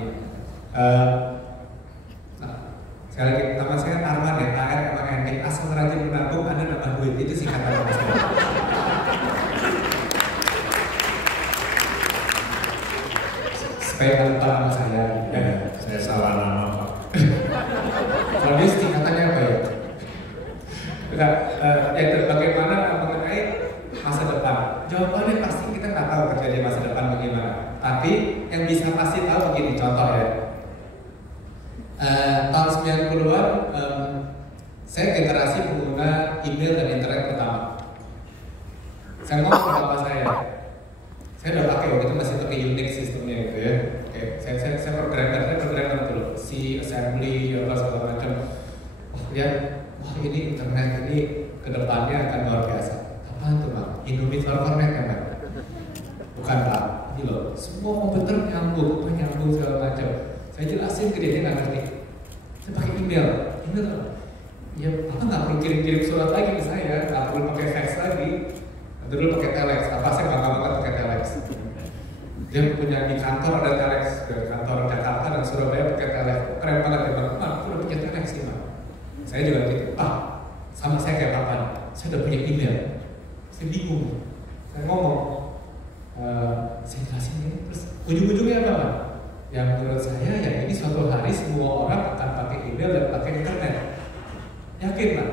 Sekali lagi nama saya Arman ya. AR emang ending asal rajin menabung Anda nambah duit, itu singkatan nama saya. Supaya nggak lupa nama saya. Ya, saya salah nama Pak. Kalau dia singkatannya apa ya? Enggak, ya bagaimana mengenai masa depan? Jawabannya pasti kita nggak tahu terjadi masa depan bagaimana. Tapi yang bisa pasti tahu begini, contoh ya. Tahun 90-an, saya generasi pengguna email dan internet pertama. Saya ngomong ke bapak saya udah pakai waktu itu masih pakai Unix sistemnya gitu ya. Oke, saya programmer dulu, C, assembly, apa segala macam. Wah ini internet ini kedepannya akan luar biasa. Apaan tuh Bang? Indomie Connect ya Bang? Bukan Pak, ini loh. Semua komputer nyambung segala macam. Saya jelasin ke dia nggak ngerti. Saya pakai email ya apa nggak perlu kirim surat lagi ke saya, nggak perlu pakai fax lagi. Dulu pakai telex, saya bangga banget pakai telex. Dia punya di kantor ada telex, dari kantor Jakarta dan Surabaya pakai telex. Keren banget ya Bang, aku udah punya telex sih Bang. Saya juga gitu, sama saya kayak kapan? Saya udah punya email. Saya bingung. Saya ngomong, saya jelasin ini, terus ujung-ujungnya apa Bang? Yang menurut saya ya ini suatu hari semua orang akan pakai email dan pakai internet. Yakin Bang?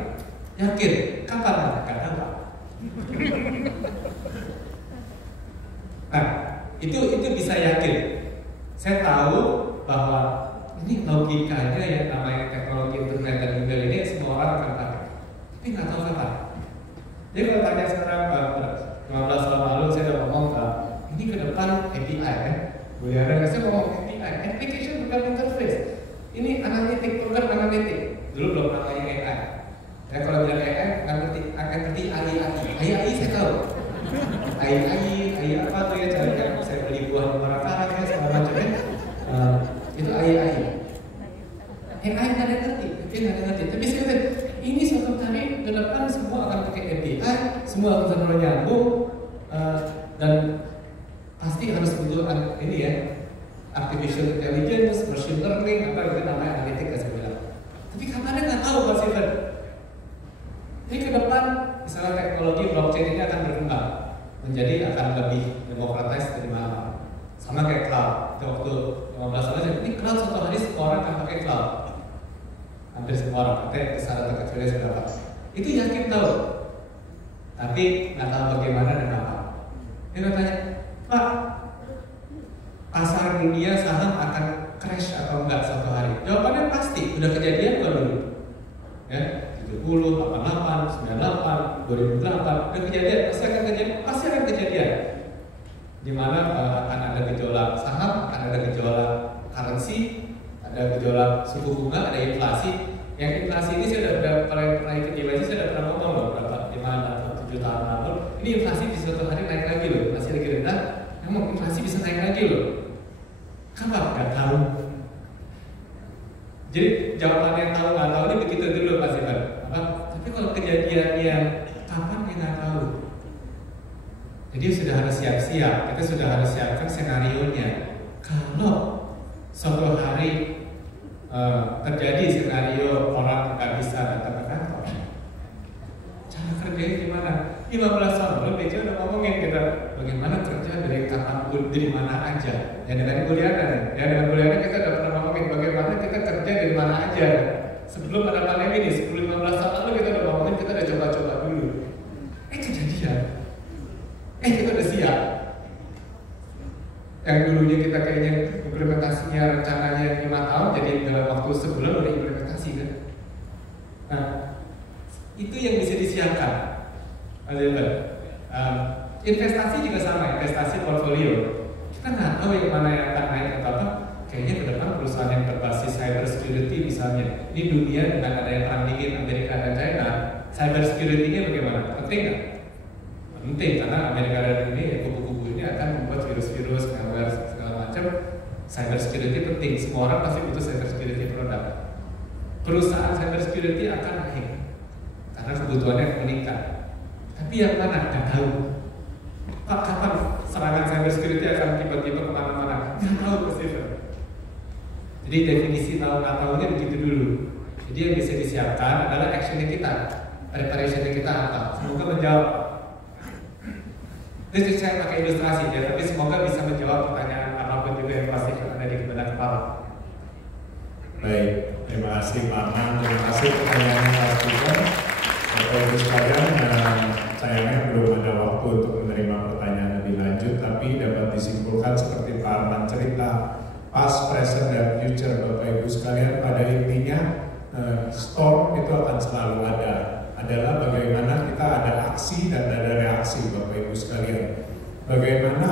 Yakin? Kapan Bang? Gak tahu Pak. Nah, itu bisa yakin. Saya tahu bahwa ini logikanya yang namanya teknologi internet dan email ini semua orang akan pakai. Tapi nggak tahu kapan. Jadi kalau tanya sekarang 15 tahun lalu saya udah ngomong ini ke depan API ya. Saya ngomong API, Application Programming Interface. Ini analitik, program analitik. Dulu belum namanya AI. Ya kalau bilang AI akan ngerti AI saya tahu. AI apa tuh ya, cara yang saya beli buah di Marakarak ya segala macamnya. Itu AI nggak ada ngerti. Tapi saya ini suatu hari ke depan semua akan pakai API, semua akan terlalu nyambung dan pasti harus butuh ini ya, artificial intelligence, machine learning, apa itu namanya analitik saya bilang. Tapi kapan nggak tahu Pak Steven. Ini ke depan misalnya teknologi blockchain ini akan berkembang menjadi akan lebih demokratis dari mana. Sama kayak cloud. Waktu 15 tahun ini cloud suatu hari semua orang akan pakai cloud. Hampir semua orang, katanya kisaran terkecilnya seberapa. Itu yakin tahu. Tapi nggak tahu bagaimana dan apa. Dia tanya, Pak, pasar dunia saham akan crash atau enggak suatu hari? Jawabannya pasti, udah kejadian nggak dulu? Ya, 70, 88, 98, 2008, udah kejadian, pasti akan kejadian. Di mana akan ada gejolak saham, akan ada gejolak currency, ada gejolak suku bunga, ada inflasi. Yang inflasi ini saya udah pernah ikut di Bali, saya udah pernah ngomong loh berapa 5 atau 7 tahun lalu. Ini inflasi di suatu hari naik lagi loh, masih lagi rendah. Namun inflasi bisa naik lagi loh. Kapan? Gak tahu. Jadi jawaban yang nggak tahu ini begitu dulu Pak Steven. Tapi kalau kejadian yang kapan kita nggak tahu. Jadi sudah harus siap-siap. Kita sudah harus siapkan skenario-nya. Kalau suatu hari terjadi skenario orang nggak bisa datang ke kantor, cara kerjanya gimana? 15 tahun lalu BC udah ngomongin kita bagaimana kerja dari kapanpun, dari mana aja. Ya dengan Kuliana nih, ya dengan Kuliana kita udah pernah ngomongin bagaimana kita kerja dari mana aja. Sebelum ada pandemi ini, 10-15 tahun lalu kita udah ngomongin, kita udah coba-coba dulu. Kejadian. Kita udah siap. Yang dulunya kita kayaknya implementasinya rencananya 5 tahun, jadi dalam waktu sebulan udah implementasi kan. Nah, itu yang bisa disiapkan. Investasi juga sama, investasi portfolio. Kita nggak tahu yang mana yang akan naik atau apa. Kayaknya ke depan perusahaan yang berbasis cyber security misalnya, ini dunia dengan adanya perang dingin Amerika dan China, cyber security-nya bagaimana? Penting nggak? Penting, karena Amerika dan ini kubu-kubu ini akan membuat virus-virus, malware segala macam. Cyber security penting. Semua orang pasti butuh cyber security produk. Perusahaan cyber security akan naik karena kebutuhannya meningkat. Tapi yang mana? Nggak tahu. Pak, kapan serangan cyber security akan tiba-tiba kemana-mana? Nggak tahu pasti. Jadi definisi tahu nggak tahunya begitu dulu. Jadi yang bisa disiapkan adalah actionnya kita, preparationnya kita apa. Semoga menjawab. Jadi saya pakai ilustrasi ya, tapi semoga bisa menjawab pertanyaan apapun juga yang pasti ada di benak kepala. Baik, terima kasih Pak Arman, terima kasih pertanyaannya Pak Speaker. Bapak Ibu sekalian, sayangnya belum ada waktu untuk menerima pertanyaan lebih lanjut, tapi dapat disimpulkan seperti Pak Arman cerita, past, present, dan future Bapak Ibu sekalian, pada intinya storm itu akan selalu ada. Adalah bagaimana kita ada aksi dan ada reaksi Bapak Ibu sekalian. Bagaimana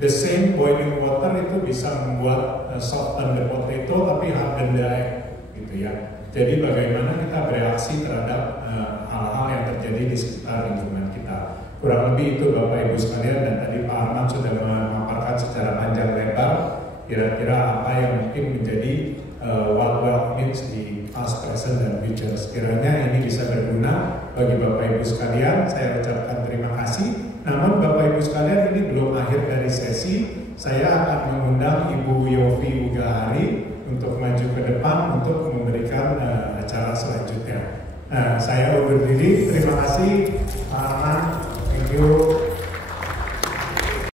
the same boiling water itu bisa membuat soften the potato tapi harden the egg, gitu ya. Jadi bagaimana kita bereaksi terhadap hal-hal yang terjadi di sekitar lingkungan kita. Kurang lebih itu Bapak Ibu sekalian, dan tadi Pak Arman sudah memaparkan secara panjang lebar kira-kira apa yang mungkin menjadi what wealth means di past, present, dan future. Sekiranya ini bisa berguna bagi Bapak Ibu sekalian, saya ucapkan terima kasih. Namun Bapak Ibu sekalian, ini belum akhir dari sesi. Saya akan mengundang Ibu Yofi Ugahari untuk maju ke depan untuk memberikan acara selanjutnya. Saya undur diri. Terima kasih Pak Arman. Thank you.